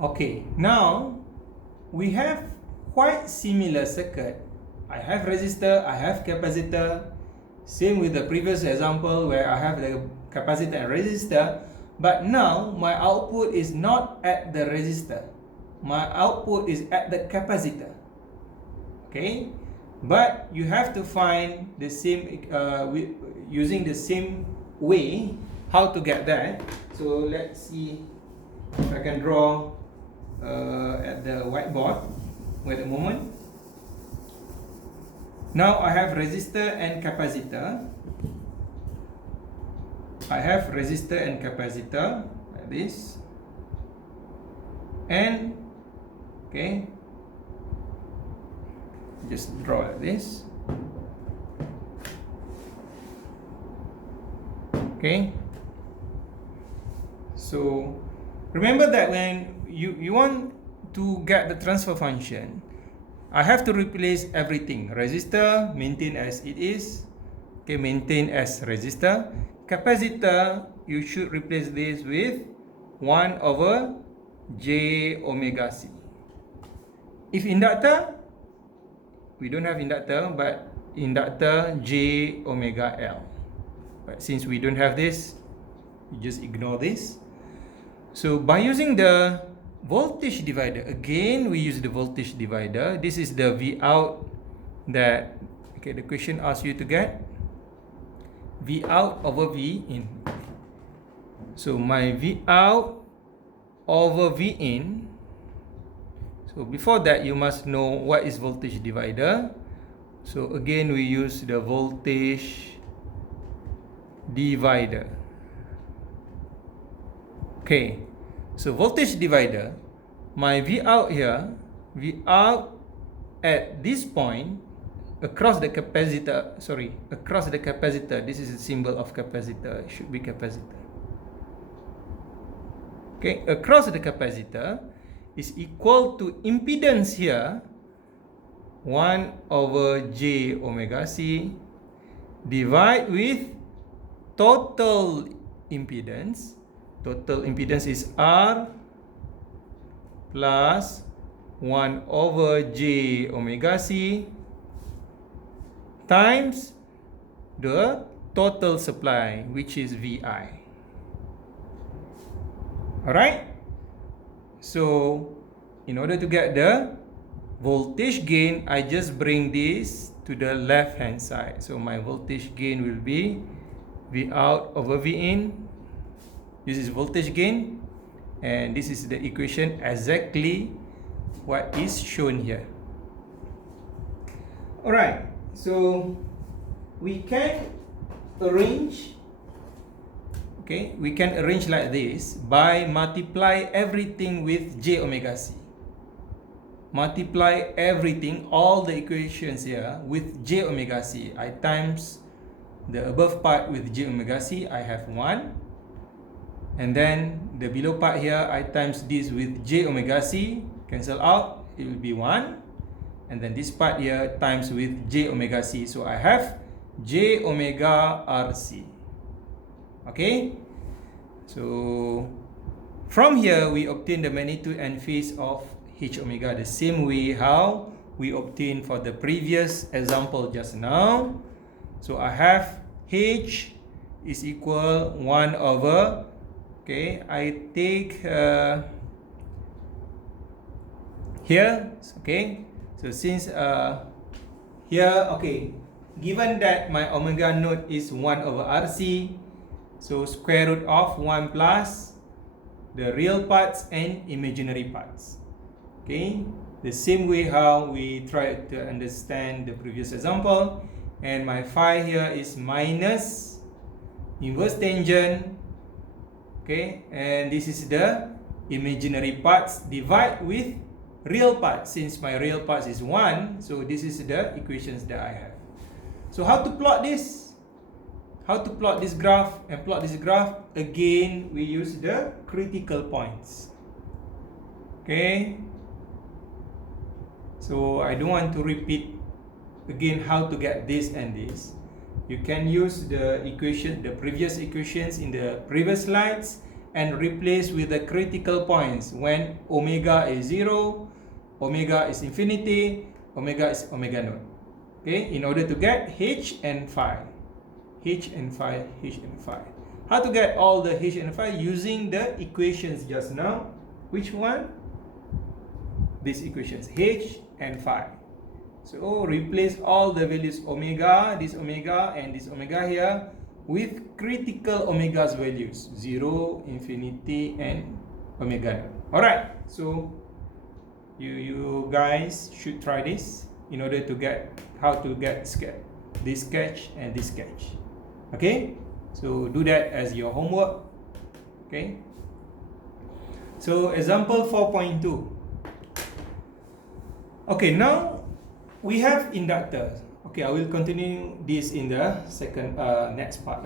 Okay, now we have quite similar circuit. I have resistor, I have capacitor, same with the previous example where I have the capacitor and resistor, but now my output is not at the resistor, my output is at the capacitor. Okay, but you have to find the same using the same way how to get that. So let's see if I can draw at the whiteboard. Wait a moment. Now I have resistor and capacitor. I have resistor and capacitor like this, and okay, just draw like this. Okay, so remember that when you want to get the transfer function, I have to replace everything. Resistor maintain as it is, okay, maintain as resistor. Capacitor, you should replace this with 1 over j omega c. If inductor, we don't have inductor, but inductor j omega l. But since we don't have this, you just ignore this. So by using the voltage divider, again we use the voltage divider. This is the V out that, okay, the question asks you to get. V out over V in. So my V out over V in. So before that, you must know what is voltage divider. So again, we use the voltage divider. Okay, so voltage divider, my V out here, V out at this point across the capacitor, across the capacitor, this is a symbol of capacitor, it should be capacitor. Okay, across the capacitor is equal to impedance here, 1 over j omega c, divide with total impedance. Total impedance is R plus 1 over j omega c times the total supply, which is VI. Alright? So, in order to get the voltage gain, I just bring this to the left hand side. So, my voltage gain will be V out over V in. This is voltage gain, and this is the equation exactly what is shown here. Alright, so we can arrange, okay, we can arrange like this by multiply everything with j omega c. Multiply everything, all the equations here with j omega c. I times the above part with j omega c, I have 1. And then the below part here, I times this with j omega c, cancel out, it will be 1. And then this part here times with j omega c. So I have j omega rc. Okay? So from here, we obtain the magnitude and phase of h omega the same way how we obtained for the previous example just now. So I have h is equal 1 over, okay, I take here, okay, so since here, okay, given that my omega naught is 1 over RC, so square root of 1 plus the real parts and imaginary parts. Okay, the same way how we tried to understand the previous example. And my phi here is minus inverse tangent. Okay, and this is the imaginary parts divide with real parts. Since my real parts is 1, so this is the equations that I have. So how to plot this? How to plot this graph and plot this graph? Again, we use the critical points. Okay, so I don't want to repeat again how to get this and this. You can use the equation, the previous equations in the previous slides, and replace with the critical points when omega is 0, omega is infinity, omega is omega naught. Okay, in order to get h and phi. H and phi, h and phi. How to get all the h and phi? Using the equations just now. Which one? These equations, h and phi. So replace all the values omega, this omega and this omega here with critical omega's values 0, infinity and omega. Alright, so you guys should try this in order to get how to get this sketch and this sketch. Okay, so do that as your homework. Okay, so example 4.2. Okay, now we have inductors. Okay, I will continue this in the second next part.